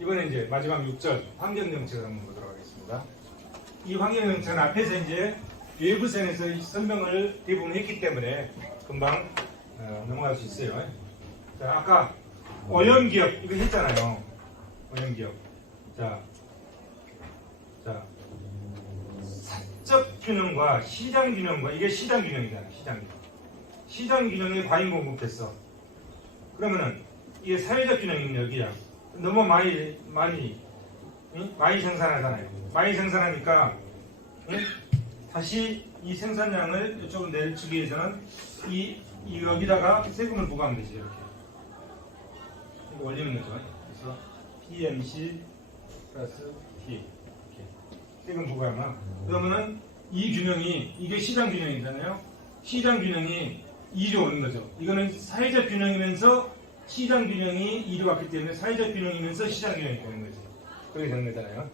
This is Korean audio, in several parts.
이번에 이제 마지막 6절 환경정책을 한번 보도록 하겠습니다. 이 환경정책은 앞에서 이제 외부선에서 이 설명을 대부분 했기 때문에 금방 넘어갈 수 있어요. 자, 아까 오염기업 이거 했잖아요. 오염기업. 자, 사적 균형과 시장 균형과 이게 시장 균형이잖아요. 시장 균형에 과잉 공급됐어. 그러면은 이게 사회적 균형이 여기야. 너무 많이 생산하잖아요. 많이 생산하니까 다시 이 생산량을 이쪽으로 내려주기 위해서는 여기다가 세금을 부과하면 되지. 이렇게 이거 올리는 거죠. 그래서 PMC 플러스 T 이렇게 세금 부과하면 그러면은 이 균형이 이게 시장 균형이잖아요. 시장 균형이 2로 오는 거죠. 이거는 사회적 균형이면서 시장 균형이 2로 왔기 때문에 사회적 균형이면서 시장 균형이 되는 거죠. 그렇게 되는 거잖아요.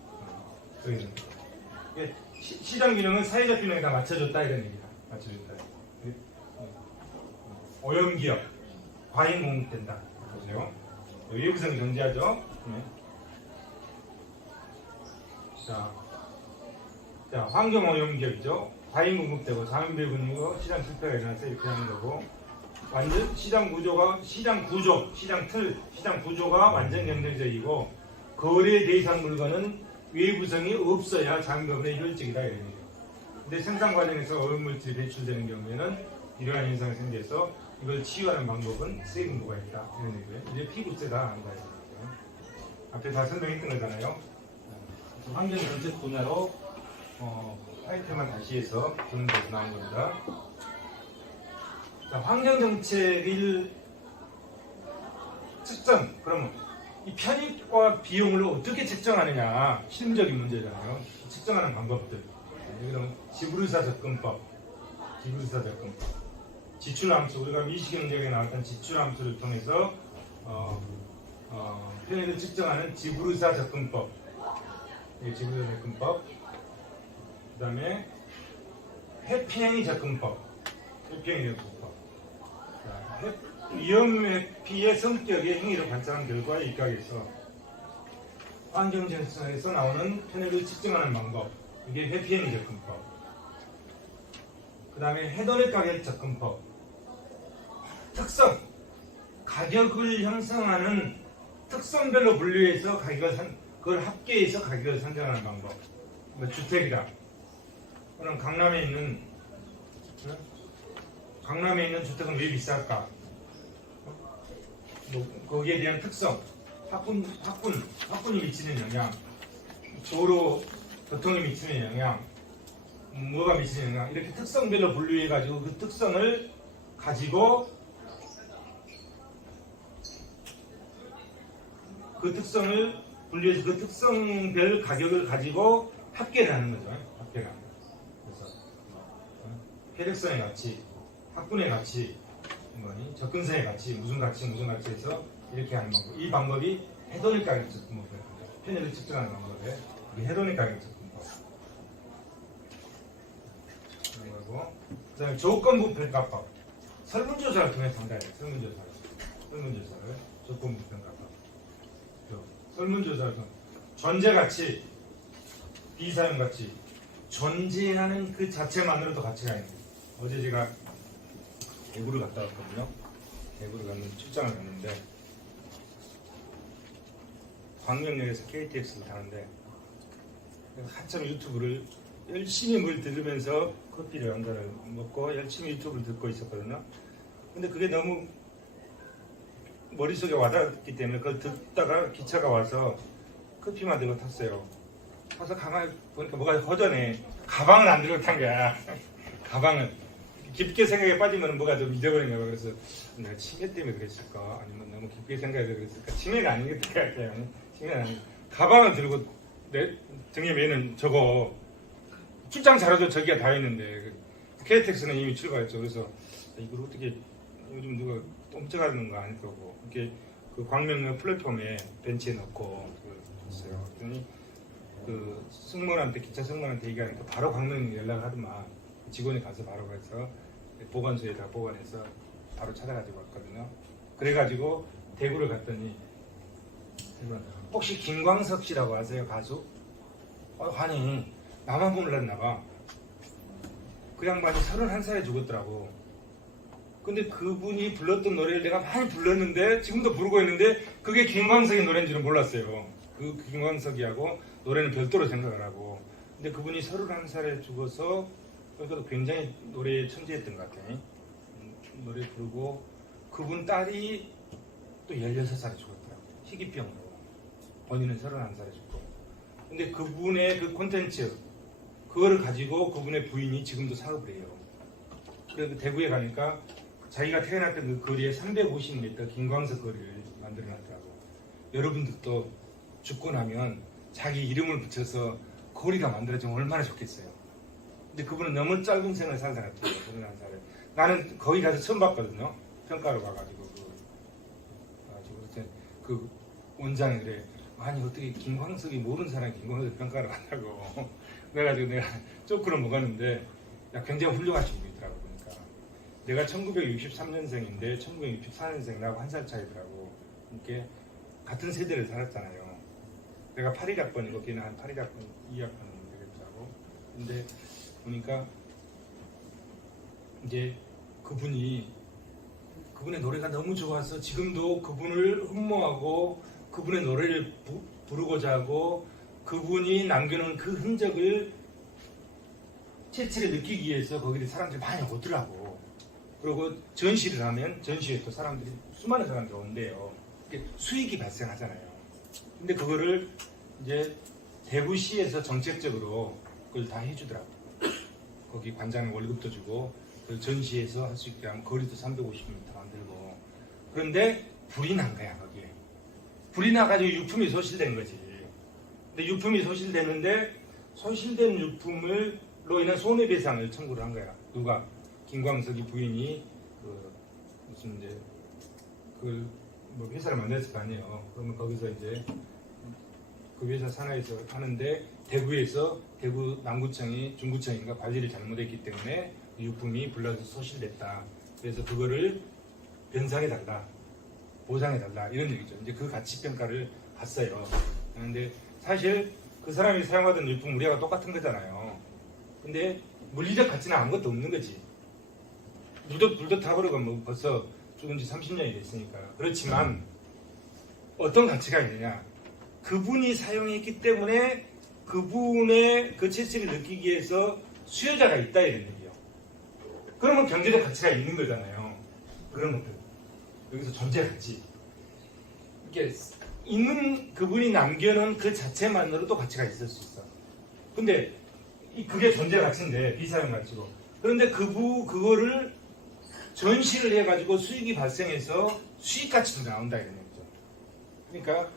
그래서 시장 균형은 사회적 균형에 다 맞춰줬다 이런 얘기다. 맞춰줬다. 오염기업 과잉 공급된다. 보세요. 외부성 존재하죠. 자, 환경 오염기업이죠. 과잉 공급되고 자연 배분이고 시장 실패가 일어나서 이렇게 하는 거고. 완전 시장 구조가 시장 구조가 완전 경쟁적이고 거래 대상 물건은 외부성이 없어야 자연배분의 효율적이다 이런 얘기예요. 근데 생산 과정에서 오염물질이 배출되는 경우에는 이러한 현상이 생겨서 이걸 치유하는 방법은 세금 부과했다 이런 얘기예요. 이제 피부세다 하는 거예요. 앞에 다 설명했던 거잖아요. 환경 정책 분야로 파이트만 다시 해서 진행돼서 나온 겁니다. 자, 환경정책을 측정, 그러면 이 편익과 비용을 어떻게 측정하느냐 실무적인 문제잖아요. 측정하는 방법들. 여기는 지불의사 접근법, 지출함수, 우리가 미시경제에 나왔던 지출함수를 통해서 편익을 측정하는 지불의사 접근법, 지불의사 접근법. 그 다음에 회피행위 접근법. 위험 회피의 성격의 행위를 관찰한 결과에 입각해서 환경정책에서 나오는 편익을 측정하는 방법, 이게 회피행위 접근법. 그 다음에 해더력 가격 접근법. 특성, 가격을 형성하는 특성별로 분류해서 그걸 합계해서 가격을 산정하는 방법. 뭐 주택이다. 그럼 강남에 있는 주택은 왜 비쌀까? 거기에 대한 특성, 학군이 미치는 영향, 도로 교통이 미치는 영향, 뭐가 미치는 영향, 이렇게 특성별로 분류해가지고 그 특성을 가지고 그 특성을 분류해서 그 특성별 가격을 가지고 합계를 하는 거죠. 합계를 하는 거죠. 그래서 쾌력성의 가치, 학군의 가치, 접근성의 가치, 무슨 가치 해서 이렇게 하는 방법. 이 방법이 해도닉 가격 접근법이에요. 편익을 측정하는 방법에 이게 해도닉 가격 접근법. 그런 거고. 그 다음에 조건부 평가법. 설문조사를 통해서 한다. 설문조사를. 조건부 평가법. 설문조사를 통해서 존재 가치, 비사용 가치. 존재하는 그 자체만으로도 가치가 있는 거예요. 어제 제가 대구를 갔다 왔거든요. 대구를 갔는데 출장을 갔는데 광명역에서 KTX를 타는데 한참 유튜브를 열심히 물 들으면서 커피를 한 잔을 먹고 열심히 유튜브를 듣고 있었거든요. 근데 그게 너무 머릿속에 와닿았기 때문에 그걸 듣다가 기차가 와서 커피만 들고 탔어요. 가서 가만히 보니까 뭐가 허전해. 가방을 안 들고 탄 거야. 가방을. 깊게 생각에 빠지면 뭐가 좀 잊어버린 거야. 그래서 내가 치매 때문에 그랬을까? 아니면 너무 깊게 생각해서 그랬을까? 치매가 아닌 것 같아요. 치매가 아닌. 가방을 들고 내 등에 매는 저거 출장 자료도 저기가 다 있는데 KTX는 이미 출발했죠. 그래서 이걸 어떻게 요즘 누가 꼼짝하는 거 아닐 거고 이렇게 그 광명역 플랫폼에 벤치에 넣고 있어요. 그랬더니 그 승무원한테 기차 승무원한테 얘기하니까 바로 광명 연락을 하더만 직원이 가서 바로 가서 보관소에다 보관해서 바로 찾아가지고 왔거든요. 그래가지고 대구를 갔더니 혹시 김광석 씨라고 아세요? 가수? 아니 나만 몰랐나 봐. 그 양반이 31살에 죽었더라고. 근데 그분이 불렀던 노래를 내가 많이 불렀는데 지금도 부르고 있는데 그게 김광석의 노래인 줄은 몰랐어요. 그 김광석이하고 노래는 별도로 생각을 하고. 근데 그분이 31살에 죽어서 그러니까 굉장히 노래에 천재였던 것 같아요. 노래 부르고 그분 딸이 또 16살에 죽었더라고요. 희귀병으로. 본인은 31살에 죽고. 근데 그분의 그 콘텐츠 그거를 가지고 그분의 부인이 지금도 사업을 해요. 그래서 대구에 가니까 자기가 태어났던 그 거리에 350m 김광석 거리를 만들어놨더라고. 여러분들도 죽고 나면 자기 이름을 붙여서 거리가 만들어지면 얼마나 좋겠어요. 근데 그분은 너무 짧은 생을 살다 같아요. 31살에. 나는 거기 가서 처음 봤거든요. 평가로 가가지고 그 원장이 그래. 아니 어떻게 김광석이 모르는 사람이 김광석 평가를 한다고. 그래가지고 내가 쪼크로 먹었는데 야, 굉장히 훌륭하신 분이더라고. 보니까 내가 1963년생인데 1964년생 나하고 한 살 차이더라고. 이렇게 같은 세대를 살았잖아요. 내가 81학번이고 걔는 한 81학번 2학번 되겠더라고. 근데 보니까 이제 그분의 노래가 너무 좋아서 지금도 그분을 흠모하고 그분의 노래를 부르고자 하고 그분이 남겨놓은 그 흔적을 채취를 느끼기 위해서 거기에 사람들이 많이 오더라고. 그리고 전시를 하면 전시에 또 사람들이 수많은 사람들이 온대요. 수익이 발생하잖아요. 근데 그거를 이제 대구시에서 정책적으로 그걸 다 해주더라고. 거기 관장 월급도 주고 그 전시에서 할 수 있게 하면 거리도 350m 만들고. 그런데 불이 난 거야 거기에. 불이 나가지고 유품이 소실된 거지. 근데 유품이 소실되는데 소실된 유품으로 인한 손해배상을 청구를 한 거야. 누가? 김광석이 부인이 그 무슨 이제 그 뭐 회사를 만들었을 거 아니에요. 그러면 거기서 이제 그 회사 산하에서 하는데 대구에서 대구 남구청이 중구청인가 관리를 잘못했기 때문에 유품이 불러서 소실됐다. 그래서 그거를 변상해달라, 보상해달라 이런 얘기죠. 이제 그 가치평가를 봤어요. 그런데 사실 그 사람이 사용하던 유품 우리하고 똑같은 거잖아요. 근데 물리적 가치는 아무것도 없는 거지. 불도 타버리고 뭐 벌써 죽은 지 30년이 됐으니까. 그렇지만 어떤 가치가 있느냐. 그분이 사용했기 때문에 그분의 그 채취를 느끼기 위해서 수요자가 있다 이런 얘기예요. 그러면 경제적 가치가 있는 거잖아요. 그런 것들. 여기서 존재 가치. 이게 있는 그분이 남겨놓은 그 자체만으로도 가치가 있을 수 있어. 근데 그게 존재 가치인데 비사용 가치고. 그런데 그거를 전시를 해가지고 수익이 발생해서 수익 가치도 나온다 이런 얘기죠. 그러니까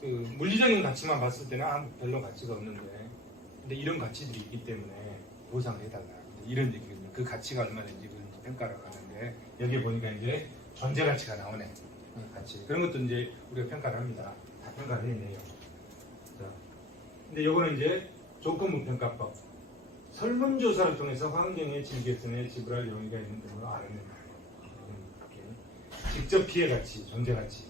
그 물리적인 가치만 봤을 때는 별로 가치가 없는데, 근데 이런 가치들이 있기 때문에 보상을 해달라 이런 얘기거든요. 그 가치가 얼마든지 평가를 하는데 여기에 보니까 이제 존재 가치가 나오네. 가치. 그런 것도 이제 우리가 평가를 합니다. 다 평가를 해내요. 자, 근데 요거는 이제 조건부 평가법. 설문조사를 통해서 환경에 질개선에 지불할 용의가 있는 등으로 알아낸다. 직접 피해 가치, 존재 가치.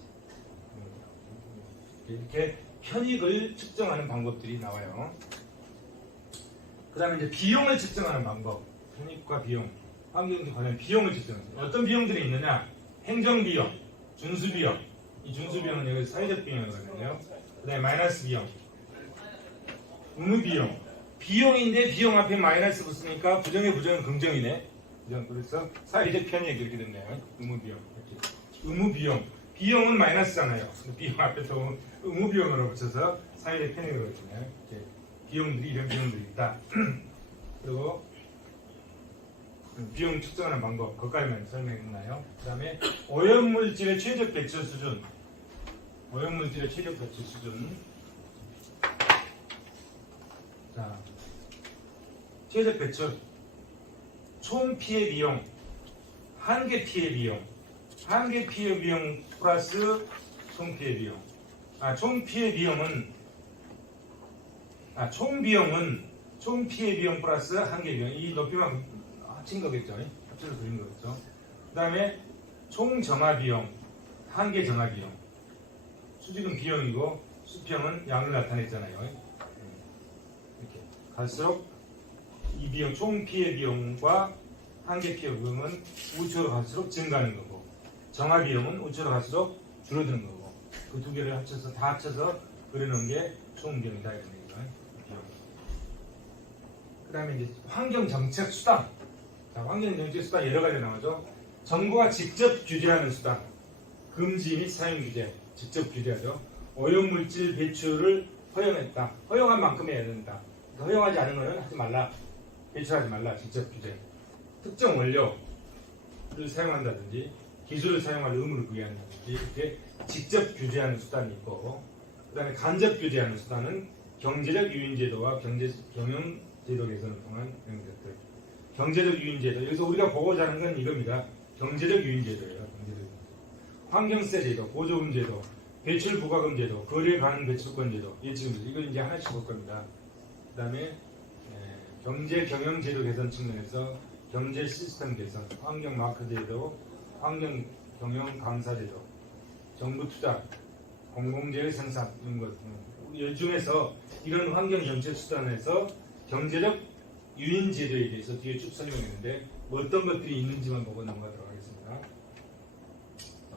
이렇게 편익을 측정하는 방법들이 나와요. 그 다음에 이제 비용을 측정하는 방법. 편익과 비용. 환경에 관한 비용을 측정하는. 어떤 비용들이 있느냐? 행정비용, 준수비용. 이 준수비용은 여기 사회적 비용이거든요. 그 다음에 마이너스 비용. 의무비용. 비용인데 비용 앞에 마이너스 붙으니까 부정의 부정은 긍정이네. 그래서 사회적 편익 이렇게 됐네요. 의무비용. 이렇게. 의무비용. 비용은 마이너스잖아요. 비용 앞에 또 의무비용으로 붙여서 사회적 편익으로 했잖아요. 비용들이 이런 비용들이 있다. 그리고 비용 측정하는 방법, 거기까지만 설명했나요? 그 다음에 오염물질의 최적 배출 수준. 오염물질의 최적 배출 수준. 자, 최적 배출. 총 피해 비용, 한계 피해 비용, 한계 피해 비용 플러스 총 피해 비용. 총 피해 비용은 총 비용은 총 피해 비용 플러스 한계 비용. 이 높이만 합친 거겠죠. 합쳐서 그린 거겠죠. 그 다음에 총 정화 비용, 한계 정화 비용. 수직은 비형이고 수평은 양을 나타냈잖아요. 이렇게 갈수록 이 비형 총 피해 비용과 한계 피해 비용은 우측으로 갈수록 증가하는 거고 정화 비용은 우측으로 갈수록 줄어드는 거고 그 두 개를 합쳐서 다 합쳐서 그려놓은 게 총 비용이다 이런 얘기죠. 그다음에 이제 환경 정책 수단. 자, 환경 정책 수단 여러 가지 나오죠. 정부가 직접 규제하는 수단. 금지 및 사용 규제. 직접 규제하죠. 오염물질 배출을 허용했다. 허용한 만큼 해야 된다. 허용하지 않은 것은 하지 말라. 배출하지 말라. 직접 규제. 특정 원료를 사용한다든지 기술을 사용할 의무를 부여한다든지 이렇게 직접 규제하는 수단이 있고 그 다음에 간접 규제하는 수단은 경제적 유인제도와 경영제도 개선을 통한 이런 것들. 경제적 유인제도. 여기서 우리가 보고자 하는 건 이겁니다. 경제적 유인제도예요. 경제적 유인제도. 환경세 제도, 보조금 제도, 배출 부과금 제도, 거래 가능 배출권 제도. 이걸 이제 하나씩 볼 겁니다. 그 다음에 경제 경영 제도 개선 측면에서 경제 시스템 개선, 환경 마크 제도, 환경 경영 감사 제도, 정부 투자, 공공재의 생산 이런 것. 이 중에서 이런 환경 정책 수단에서 경제적 유인 제도에 대해서 뒤에 쭉 설명했는데 뭐 어떤 것들이 있는지만 보고 넘어가도록 하겠습니다.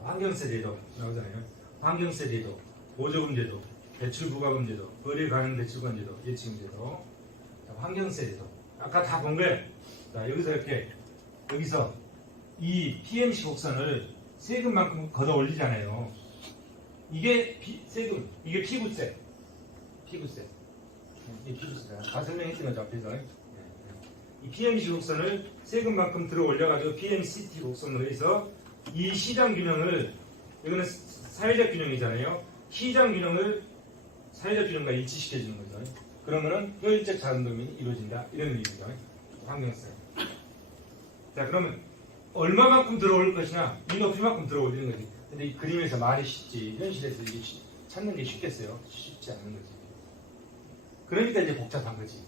환경세 제도 나오잖아요. 환경세 제도, 보조금 제도, 배출 부과금 제도, 거래 가능 배출권 제도, 예치금 제도, 환경세 제도. 아까 다 본 거예요. 자, 여기서 이렇게 여기서 이 PMC 곡선을 세금만큼 걷어 올리잖아요. 이게 세금, 이게 피부세. 이 피부세. 다 설명했던 거죠, 앞에서. 이 PMC 곡선을 세금만큼 들어 올려가지고 PMCT 곡선으로 해서 이 시장 균형을, 이거는 사회적 균형이잖아요. 시장 균형을 사회적 균형과 일치시켜주는 거죠. 그러면은 효율적 자금동이 이루어진다. 이런 의미죠. 환경세. 자, 그러면 얼마만큼 들어올 것이냐, 이 높이만큼 들어 올리는 거지. 근데 이 그림에서 말이 쉽지, 현실에서 이게 찾는 게 쉽겠어요? 쉽지 않는 거지. 그러니까 이제 복잡한 거지.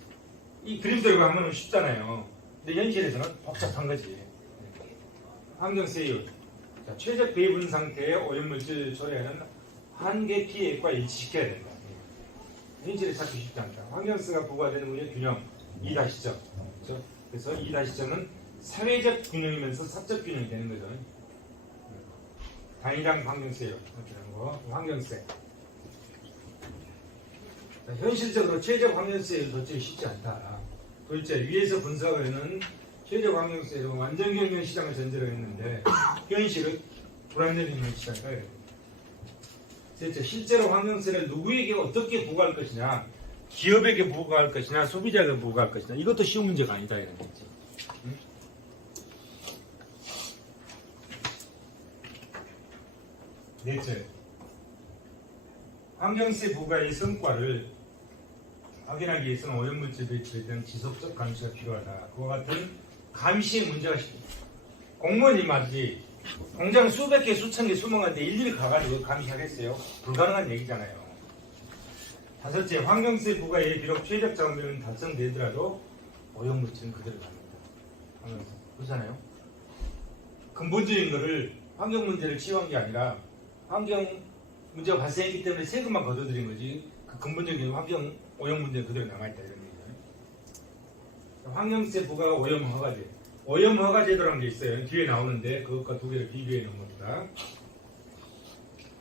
이 그림대로 하면 쉽잖아요. 근데 현실에서는 복잡한 거지. 환경세율. 자, 최적 배분 상태의 오염물질 초래하는 한계 피해액과 일치시켜야 된다. 현실에 찾기 쉽지 않다. 환경세가 부과되는 분의 균형, 2-점. 그렇죠? 그래서 2-점은 사회적 균형이면서 사적 균형이 되는 거죠. 단위당 환경세요. 이렇게 하는 거. 환경세. 자, 현실적으로 최적 환경세율 도출이 쉽지 않다. 도대체 위에서 분석을 하는 최적 환경세로 완전 경영 시장을 전제로 했는데 현실은 불안전 경영 시장이다. 그래서 실제로 환경세를 누구에게 어떻게 부과할 것이냐, 기업에게 부과할 것이냐, 소비자에게 부과할 것이냐, 이것도 쉬운 문제가 아니다 이런 거지. 응? 넷째, 환경세 부과의 성과를 확인하기 위해서는 오염물질 배출에 대한 지속적 감시가 필요하다. 그와 같은 감시의 문제가 공무원이 말이지 공장 수백 개, 수천 개, 수만 개 일일이 가가지고 감시하겠어요? 불가능한 얘기잖아요. 다섯째, 환경세 부과에 비록 최적 자원비는 달성되더라도 오염물질은 그대로 갑니다. 그렇잖아요. 근본적인 거를 환경 문제를 치유한 게 아니라 환경 문제가 발생했기 때문에 세금만 걷어들인 거지 그 근본적인 환경 오염 문제는 그대로 남아있다 이런 얘기죠. 환경세 부과 오염 허가제. 오염 허가제도라는 게 있어요. 뒤에 나오는데 그것과 두 개를 비교해 놓은 겁니다.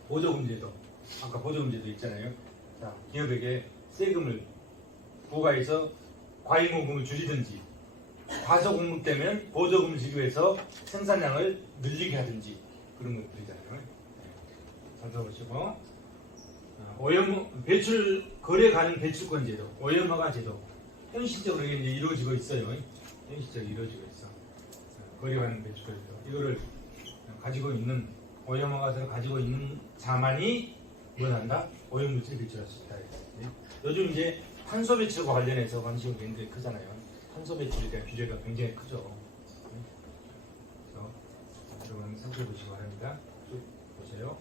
보조금제도. 아까 보조금제도 있잖아요. 자, 기업에게 세금을 부과해서 과잉공급을 줄이든지 과소 공급되면 보조금을 지급해서 생산량을 늘리게 하든지 그런 것들이잖아요. 살펴보시고 오염 배출 거래 가능 배출권 제도, 오염 허가 제도 현실적으로 이게 이제 이루어지고 있어요. 현실적으로 이루어지고 있어. 거래 가능 배출권 제도 이거를 가지고 있는 오염 허가서를 가지고 있는 자만이 뭘 한다? 오염물질 배출할 수 있다. 요즘 이제 탄소 배출과 관련해서 관심이 굉장히 크잖아요. 탄소 배출에 대한 규제가 굉장히 크죠. 그래서 여러분 살펴보시기 바랍니다. 쭉 보세요.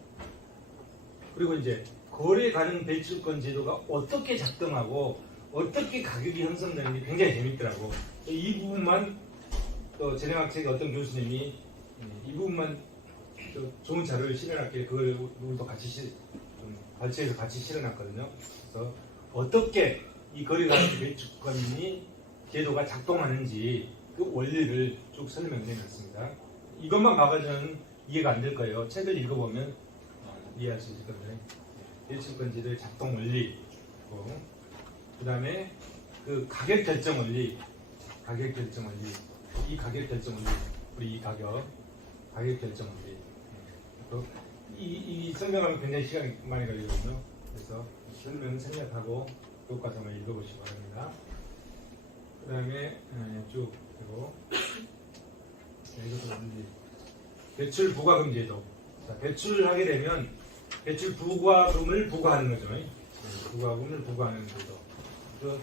그리고 이제 거래 가능 배출권 제도가 어떻게 작동하고 어떻게 가격이 형성되는지 굉장히 재밌더라고. 이 부분만 또 재능학책의 어떤 교수님이 이 부분만 좋은 자료를 실현할게 그걸 우리도 같이 발주에서 같이 실어놨거든요. 그래서 어떻게 이 거래가치 배출권이 제도가 작동하는지 그 원리를 쭉 설명해 놨습니다. 이것만 봐가지고는 이해가 안 될 거예요. 책을 읽어보면 이해할 수 있을 건데 배출권 제도의 작동 원리, 그 다음에 그 가격 결정 원리, 이 가격 결정 원리, 우리 이 가격 결정 원리. 또 이 설명하면 굉장히 시간이 많이 걸리거든요. 그래서 설명 생략하고 교과서 한번 읽어보시기 바랍니다. 그 다음에 쭉 그리고 이것도 원리. 배출 부과금 제도. 자, 배출하게 되면 배출 부과금을 부과하는 거죠. 부과금을 부과하는 제도. 그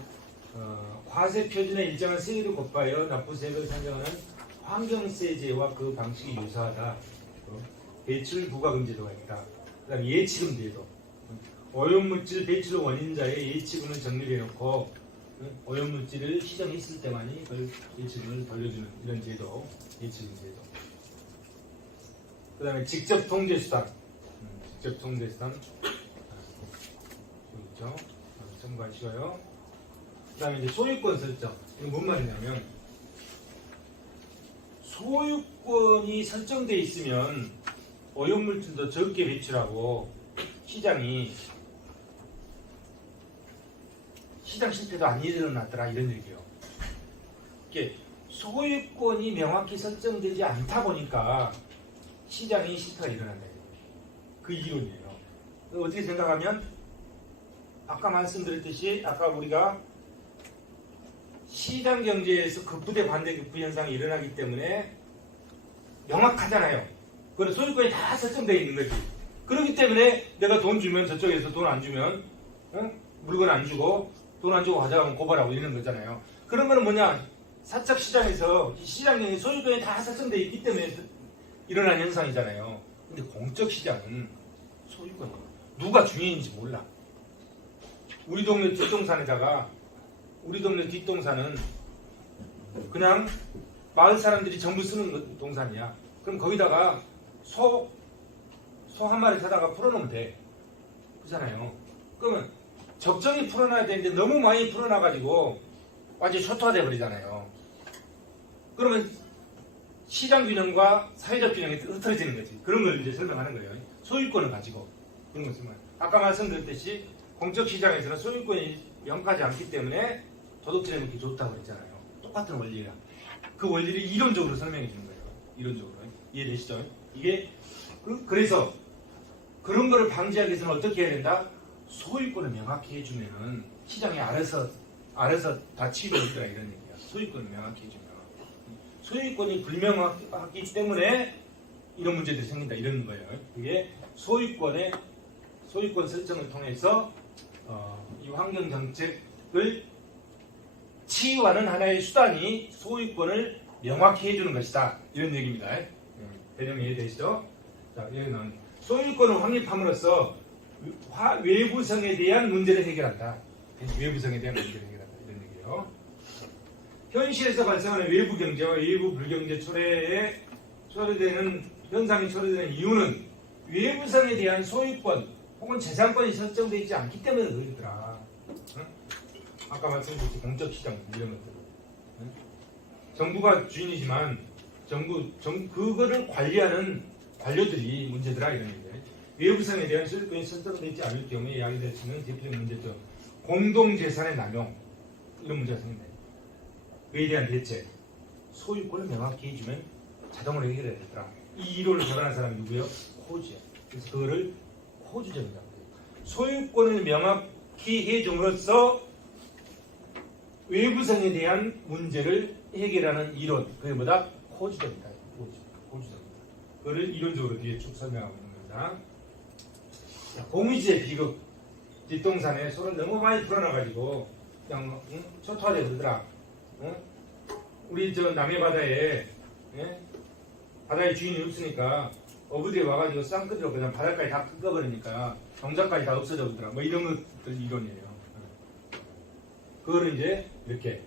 과세 표준의 일정한 세율을 곱하여 납부세액을 산정하는 환경세제와 그 방식이 유사하다. 배출 부과금 제도가 있다. 그 다음에 예치금 제도. 오염물질 배출 원인자의 예치금을 정립해놓고 오염물질을 시정했을 때만이 그 예치금을 돌려주는 이런 제도, 예치금 제도. 그 다음에 직접 통제수단. 있죠. 참고하시고요. 그 다음에 이제 소유권 설정. 이건 뭔 말이냐면, 소유권이 설정되어 있으면 오염물질도 적게 배출하고 시장 실패도 안 일어났더라 이런 얘기예요. 이게 소유권이 명확히 설정되지 않다 보니까 시장이 실패가 일어난다. 그 이론이에요. 어떻게 생각하면 아까 말씀드렸듯이 아까 우리가 시장 경제에서 급부대 반대급부 현상이 일어나기 때문에 명확하잖아요. 그건 소유권이 다 설정되어 있는 거지. 그렇기 때문에 내가 돈 주면 저쪽에서 돈 안 주면 물건 안 주고 돈 안 주고 가져가면 고발하고 이러는 거잖아요. 그런 거는 뭐냐? 사적 시장에서 시장 경제 소유권이 다 설정되어 있기 때문에 일어난 현상이잖아요. 근데 공적 시장은 소유권이 누가 주인인지 몰라. 우리 동네 뒷동산은 그냥 마을 사람들이 전부 쓰는 동산이야. 그럼 거기다가 소 한 마리 사다가 풀어놓으면 돼. 그렇잖아요. 그러면 적정히 풀어놔야 되는데 너무 많이 풀어놔가지고 완전히 초토화돼 버리잖아요. 그러면 시장 균형과 사회적 균형이 흐트러지는 거지. 그런 걸 이제 설명하는 거예요. 소유권을 가지고 그런 것을 아까 말씀드렸듯이 공적 시장에서는 소유권이 명확하지 않기 때문에 도덕질에 놓기 좋다고 그랬잖아요. 똑같은 원리라. 그 원리를 이론적으로 설명해 주는 거예요. 이론적으로. 이해되시죠? 이게 그래서 그런 거를 방지하기 위해서는 어떻게 해야 된다? 소유권을 명확히 해주면은 시장이 알아서 다 치료해주라 이런 얘기야. 소유권을 명확히 해주면. 소유권이 불명확하기 때문에 이런 문제들이 생긴다 이런 거예요. 그게 소유권 설정을 통해서 이 환경 정책을 치유하는 하나의 수단이 소유권을 명확히 해주는 것이다 이런 얘기입니다. 개념이 이해되시죠? 자, 여기는 소유권을 확립함으로써 외부성에 대한 문제를 해결한다. 외부성에 대한 문제를 해결한다 이런 얘기예요. 현실에서 발생하는 외부 경제와 외부 불경제 현상이 초래되는 이유는 외부성에 대한 소유권 혹은 재산권이 설정되어 있지 않기 때문에 그러더라. 응? 아까 말씀드렸듯이 공적시장 이런 것들. 응? 정부가 주인이지만 그거를 관리하는 관료들이 문제더라 이런 얘기예요. 외부성에 대한 소유권이 설정되어 있지 않을 경우에 야기될 수 있는 대표적인 문제점 공동재산의 남용 이런 문제가 생긴다. 그에 대한 대책 소유권을 명확히 해주면 자동으로 해결해야 되더라. 이 이론을 개발한 사람이 누구예요? 호주야. 그래서 그거를 호주적이라고 해요. 소유권을 명확히 해줌으로써 외부성에 대한 문제를 해결하는 이론 그게 뭐다? 호주적이다. 호주적이다. 그거를 이론적으로 뒤에 쭉 설명하고 있는 겁니다. 공유지의 비극 뒷동산에 소를 너무 많이 풀어놔가지고 그냥 초토화돼 그러더라. 우리 저 남해바다에 바다에 주인이 없으니까 어부들이 와가지고 쌍끌이로 그냥 바닷가에 다 끄꺼버리니까 경작까지 다 없어져 버리더라. 뭐 이런 것들 이론이에요. 그거를 이제 이렇게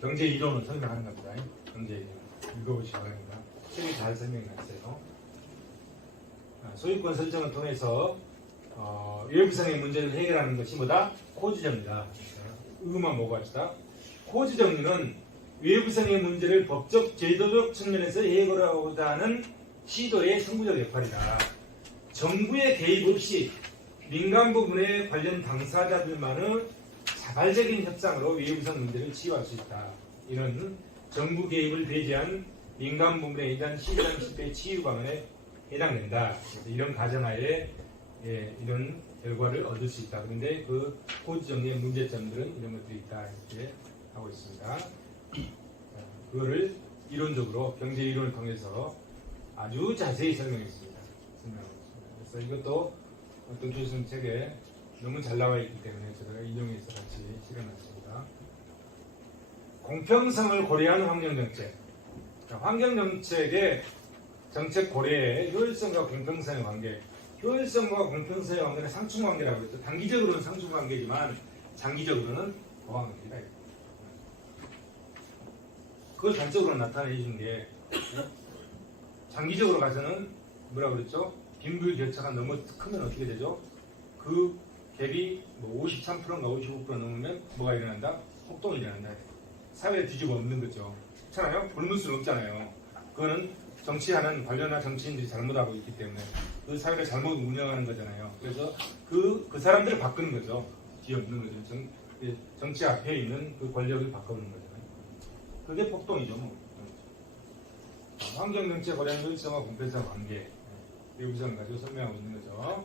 경제 이론을 설명하는 겁니다. 경제 이론 읽어보시기 바랍니다. 책이 잘 설명이 났어요. 소유권 설정을 통해서 외부성의 문제를 해결하는 것이 뭐다? 코즈 정리다. 의만 보고 합시다. 코즈 정리는 외부성의 문제를 법적, 제도적 측면에서 해결하고자 하는 시도의 선구적 역할이다. 정부의 개입 없이 민간 부분에 관련 당사자들만의 자발적인 협상으로 외부성 문제를 치유할 수 있다. 이런 정부 개입을 배제한 민간 부분에 의한 시장 실패 치유 방안에 해당된다. 이런 가정하에 이런 결과를 얻을 수 있다. 그런데 그 코드 정리의 문제점들은 이런 것들이 있다. 이렇게 하고 있습니다. 그거를 이론적으로 경제 이론을 통해서 아주 자세히 설명했습니다. 그래서 이것도 어떤 교수님 책에 너무 잘 나와 있기 때문에 제가 인용해서 같이 실어놨습니다. 공평성을 고려한 환경정책. 환경정책의 정책 고려의 효율성과 공평성의 관계. 효율성과 공평성의 관계는 상충관계라고 했죠. 단기적으로는 상충관계지만 장기적으로는 보완관계다. 그걸 단적으로 나타내 주는 게 장기적으로 가서는 뭐라고 그랬죠? 빈부격차가 너무 크면 어떻게 되죠? 그 갭이 뭐 53%인가 55% 넘으면 뭐가 일어난다? 폭동이 일어난다. 사회에 뒤집어 엎는 거죠. 그렇잖아요? 굶을 수는 없잖아요. 그거는 정치하는 관련한 정치인들이 잘못하고 있기 때문에 그 사회를 잘못 운영하는 거잖아요. 그래서 그 사람들을 바꾸는 거죠. 뒤엎는 거죠. 정치 앞에 있는 그 권력을 바꾸는 거잖아요. 그게 폭동이죠. 뭐. 환경정책 고려한 효율성과 공평성 관계. 외부성을 가지고 설명하고 있는 거죠.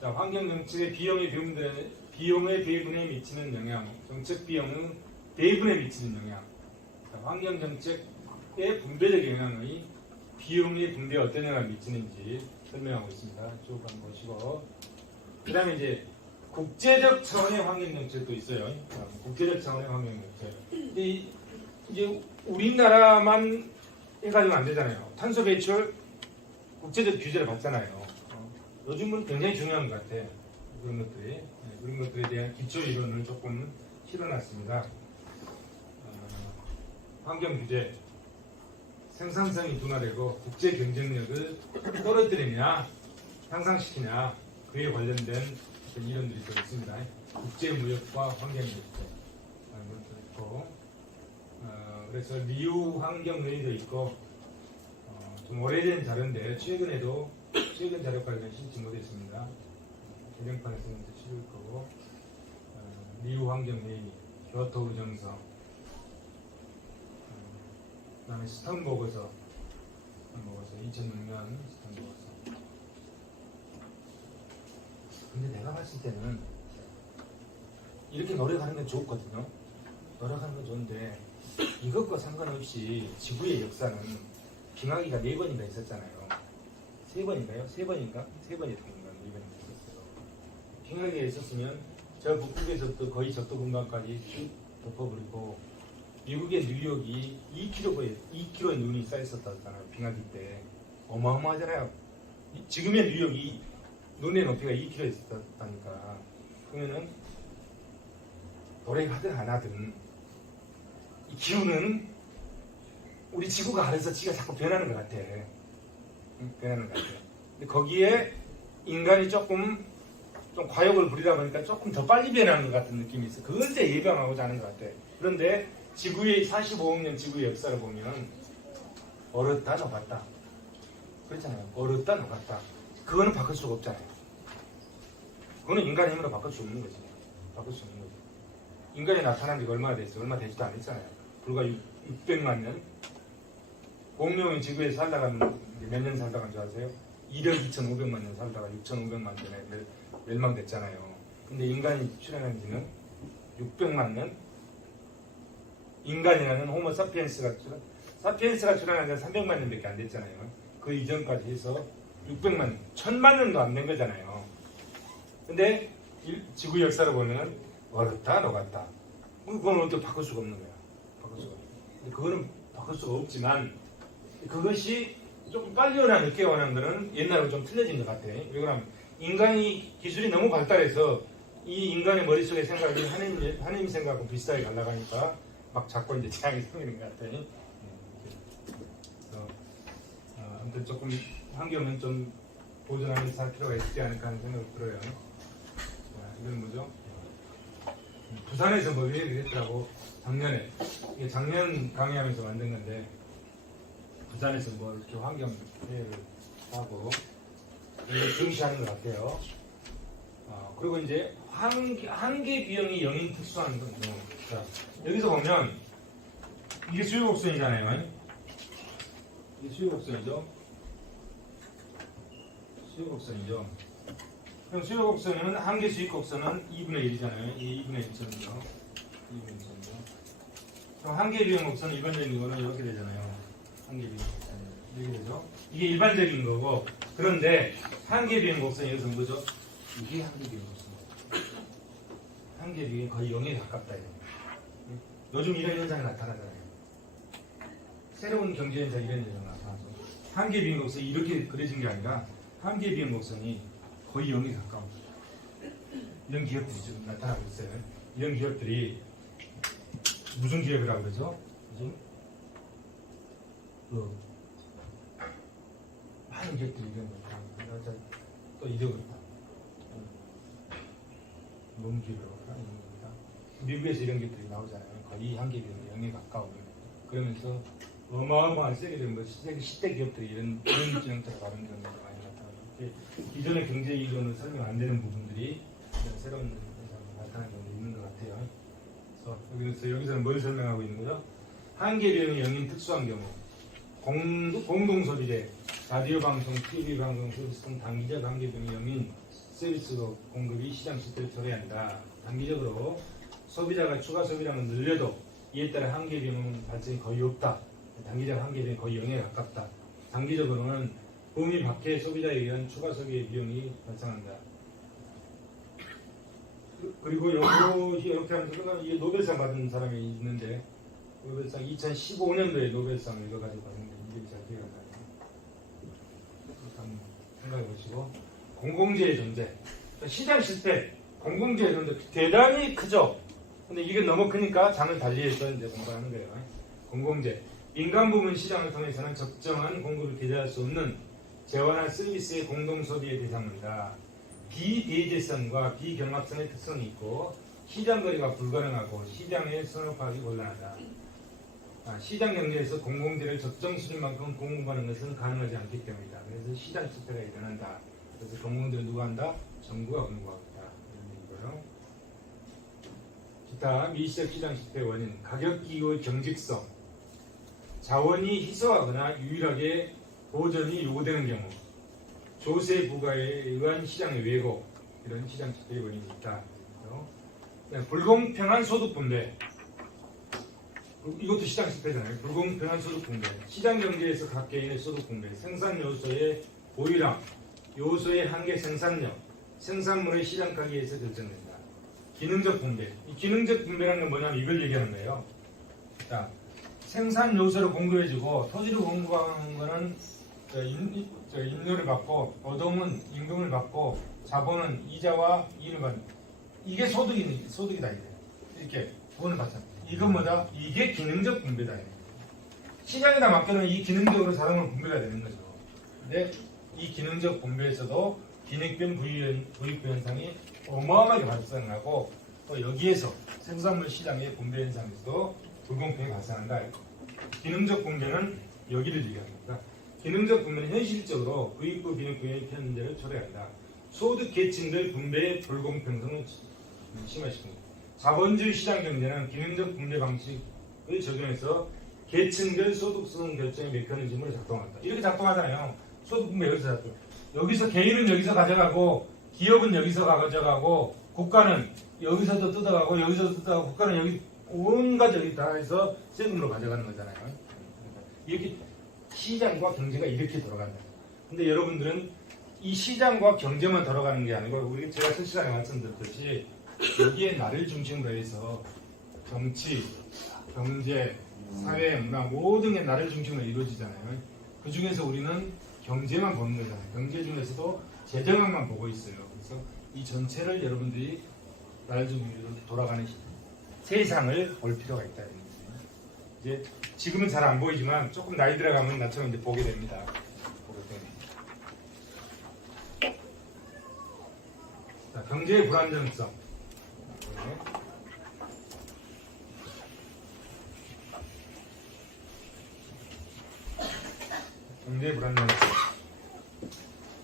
자, 환경정책의 비용의 배분에 미치는 영향, 정책 비용은 배분에 미치는 영향. 자, 환경정책의 분배적 영향의 비용의 분배에 어떤 영향을 미치는지 설명하고 있습니다. 쭉 한번 보시고. 그 다음에 이제 국제적 차원의 환경정책도 있어요. 국제적 차원의 환경정책. 근데 이제 우리나라만 해가지고 안 되잖아요. 탄소 배출 국제적 규제를 받잖아요. 요즘은 굉장히 중요한 것 같아요. 그런 것들이. 그런 것들에 대한 기초 이론을 조금 실어놨습니다. 환경 규제, 생산성이 둔화되고 국제 경쟁력을 떨어뜨리냐, 향상시키냐, 그에 관련된 이론들이 또 있습니다. 국제 무역과 환경 규제 라는 것도 있고, 그래서 리우 환경회의도 있고, 좀 오래된 자료인데 최근 자료까지는 실지 못했습니다. 개정판에서는 실을 거고, 리우 환경회의, 교토 의정서, 그 다음에 스턴 보고서, 2006년 스턴 보고서. 근데 내가 봤을 때는 이렇게 노력하는 건 좋거든요. 노력하는 건 좋은데 이것과 상관없이 지구의 역사는 빙하기가 4번인가 있었잖아요. 3번인가요? 3번인가? 3번이었던 건가? 2번인가 있었어요. 빙하기가 있었으면 저 북극에서부터 거의 저도 공간까지 쭉 덮어버리고 미국의 뉴욕이 2km의 눈이 쌓였었잖아요. 빙하기 때. 어마어마하잖아요. 지금의 뉴욕이 눈의 높이가 2km 있었다니까. 그러면은 노력하든 안 하든 이 기후는 우리 지구가 알아서 지가 자꾸 변하는 것 같아. 변하는 것 같아. 근데 거기에 인간이 좀 과욕을 부리다 보니까 조금 더 빨리 변하는 것 같은 느낌이 있어. 그걸 이제 예방하고자 하는 것 같아. 그런데 지구의 45억 년 지구의 역사를 보면 얼었다 녹았다. 그렇잖아요. 얼었다 녹았다. 그거는 바꿀 수가 없잖아요. 그거는 인간의 힘으로 바꿀 수 없는 거지. 바꿀 수 없는 거지. 인간이 나타난 지가 얼마나 됐어요? 얼마 되지도 않았잖아요. 불과 600만 년. 공룡이 지구에 살다가 몇 년 살다간 줄 아세요? 1억 2,500만 년 살다가 6,500만 년에 멸망됐잖아요. 근데 인간이 출현한 지는 600만 년? 인간이라는 호모 사피엔스가 출현한 지는 300만 년밖에 안 됐잖아요. 그 이전까지 해서 600만 년, 1000만 년도 안 된 거잖아요. 근데 지구 역사를 보면 얼었다 녹았다. 그건 어떻게 바꿀 수가 없는 거야. 바꿀 수가 없는 거야. 그거는 바꿀 수가 없지만 그것이 조금 빨리 오나 늦게 오는 거는 옛날하고 좀 틀려진 것 같아요. 왜 그러면 인간이 기술이 너무 발달해서 이 인간의 머릿속의 생각이 하느님 생각하고 비슷하게 갈라가니까 막 자꾸 이제 재앙이 생기는 것 같아요. 그래서 아무튼 조금 환경은 좀 보존하면서 할 필요가 있지 않을까 하는 생각이 들어요. 자, 이건 뭐죠? 부산에서 뭐 그랬더라고. 작년에. 이게 작년 강의하면서 만든 건데, 부산에서 뭐 이렇게 환경회의를 하고, 이걸 중시하는 것 같아요. 그리고 이제 한계 비용이 영인 특수한 거. 자, 여기서 보면, 이게 수요곡선이잖아요. 이게 수요곡선이죠. 수요곡선이죠. 그럼 수요곡선은 한계 수익곡선은 2분의 1이잖아요. 이 2분의 1점이죠. 2분의 1점이죠. 그럼 한계 비용 곡선은 일반적인 거는 이렇게 되잖아요. 한계 비용 곡선 이렇게 되죠. 이게 일반적인 거고, 그런데 한계 비용 곡선이 여기서 뭐죠? 이게 한계 비용 곡선. 한계 비용이 거의 0에 가깝다. 요즘 이런 현상이 나타나잖아요. 새로운 경제 현상 이런 현상이 나타나서 한계 비용 곡선이 이렇게 그려진 게 아니라 한계 비용 곡선이 거의 0에 가까운 이런 기업들이 지금 나타나고 있어요. 이런 기업들이 무슨 기업이라고 그러죠? 그죠? 많은 기업들이 이런 거 또 이러고 너무 기업이라고 하나? 미국에서 이런 기업들이 나오잖아요. 거의 한계 비용이 0에 가까운. 그러면서 어마어마한 세계적인 세계 10대 기업들이 이런 진영자로 가는 경우가 많이 나타나요. 기존의 경제 이론을 설명 안 되는 부분들이 새로운 현상이 나타나는 경우도 있는 것 같아요. 그래서 여기서는 뭘 설명하고 있는 거죠? 한계 비용이 0인 특수한 경우, 공동소비재, 라디오 방송, TV 방송, 서비스 등 단기적 한계 비용이 0인 서비스 공급이 시장 실태를 초래한다. 단기적으로 소비자가 추가 소비량을 늘려도 이에 따라 한계 비용 발생이 거의 없다. 단기적 한계 비용이 거의 0에 가깝다. 단기적으로는 범위 밖의 소비자에 의한 추가 소비의 비용이 발생한다. 그리고 이렇게 하면서 이게 노벨상 받은 사람이 있는데, 노벨상 2015년도에 노벨상을 읽어가지고 받는데 이게 잘 기억이 안 나요. 한번 생각해 보시고, 공공재의 존재, 시장 실패, 공공재의 존재 대단히 크죠. 근데 이게 너무 크니까 장을 달리해서 이제 공부하는 거예요. 공공재, 민간 부문 시장을 통해서는 적정한 공급을 기대할 수 없는 재화나 서비스의 공동소비에 대상한다. 비대제성과 비경합성의 특성이 있고 시장 거래가 불가능하고 시장의 선호파악이 곤란하다. 시장 경제에서 공공재를 적정 수준만큼 공급하는 것은 가능하지 않기 때문이다. 그래서 시장 실패가 일어난다. 그래서 공공재를 누가 한다? 정부가 공급하겠다. 이런 얘기고요. 기타 미시적 시장 실패 원인, 가격 기호의 경직성, 자원이 희소하거나 유일하게 보전이 요구되는 경우, 조세 부과에 의한 시장의 왜곡, 이런 시장 실패의 원인이 있다. 불공평한 소득 분배, 이것도 시장 실패잖아요. 불공평한 소득 분배, 시장 경제에서 각 개인의 소득 분배, 생산 요소의 보유량, 요소의 한계 생산력, 생산물의 시장 가격에서 결정된다. 기능적 분배, 이 기능적 분배라는 건 뭐냐면 이걸 얘기하는 거예요. 자, 생산 요소를 공급해주고 토지를 공급하는 거는 임료를 받고, 노동은 임금을 받고, 자본은 이자와 이윤을 받는, 이게 소득이다. 이렇게 돈을 받잖아. 이건 뭐다? 이게 기능적 분배다. 시장에다 맡겨놓으면 이 기능적으로 자동으로 분배가 되는 거죠. 근데 이 기능적 분배에서도 기능변 부익부 현상이 어마어마하게 발생하고, 또 여기에서 생산물 시장의 분배 현상에서도 불공평이 발생한다. 기능적 분배는 여기를 얘기합니다. 기능적 분배는 현실적으로 부익부 비익부의 현재를 초래한다. 소득 계층별 분배의 불공평성을 심화시킵니다. 자본주의 시장 경제는 기능적 분배 방식을 적용해서 계층별 소득성 결정의 메커니즘으로 작동한다. 이렇게 작동하잖아요. 소득 분배 여기서 작동. 여기서 개인은 여기서 가져가고, 기업은 여기서 가져가고, 국가는 여기서도 뜯어가고, 여기서도 뜯어가고, 국가는 여기 온갖 여기 다 해서 세금으로 가져가는 거잖아요. 이렇게 시장과 경제가 이렇게 돌아간다. 근데 여러분들은 이 시장과 경제만 돌아가는 게 아니고, 우리 제가 첫 시간에 말씀드렸듯이 여기에 나를 중심으로 해서 정치, 경제, 사회, 문화 모든 게 나를 중심으로 이루어지잖아요. 그 중에서 우리는 경제만 보는 거잖아요. 경제 중에서도 재정학만 보고 있어요. 그래서 이 전체를 여러분들이 나를 중심으로 돌아가는 세상을 볼 필요가 있다. 이제 지금은 잘 안 보이지만 조금 나이 들어가면 나처럼 이제 보게 됩니다. 경제의 불안정성. 경제의 불안정성.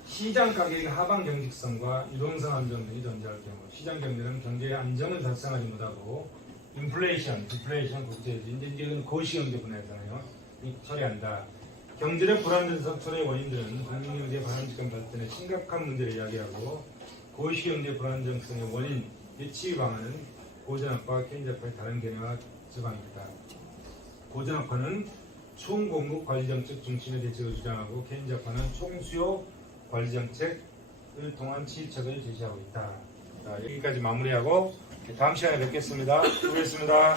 시장 가격의 하방 경직성과 유동성 안정 등이 존재할 경우 시장 경제는 경제의 안정을 달성하지 못하고 인플레이션, 디플레이션, 국제유지 이제 이건 거시경제 분야잖아요. 처리한다. 경제적 불안정성 초래의 원인들은 국민경제 반환직권 발전의 심각한 문제를 이야기하고 거시경제 불안정성의 원인, 예치 방안은 고전학파와 케인즈학파의 다른 견해와 저방입니다. 고전학파는 총공급 관리정책 중심의 대책을 주장하고 케인즈학파는 총수요 관리정책을 통한 치유책을 제시하고 있다. 자, 여기까지 마무리하고 다음 시간에 뵙겠습니다. 수고했습니다.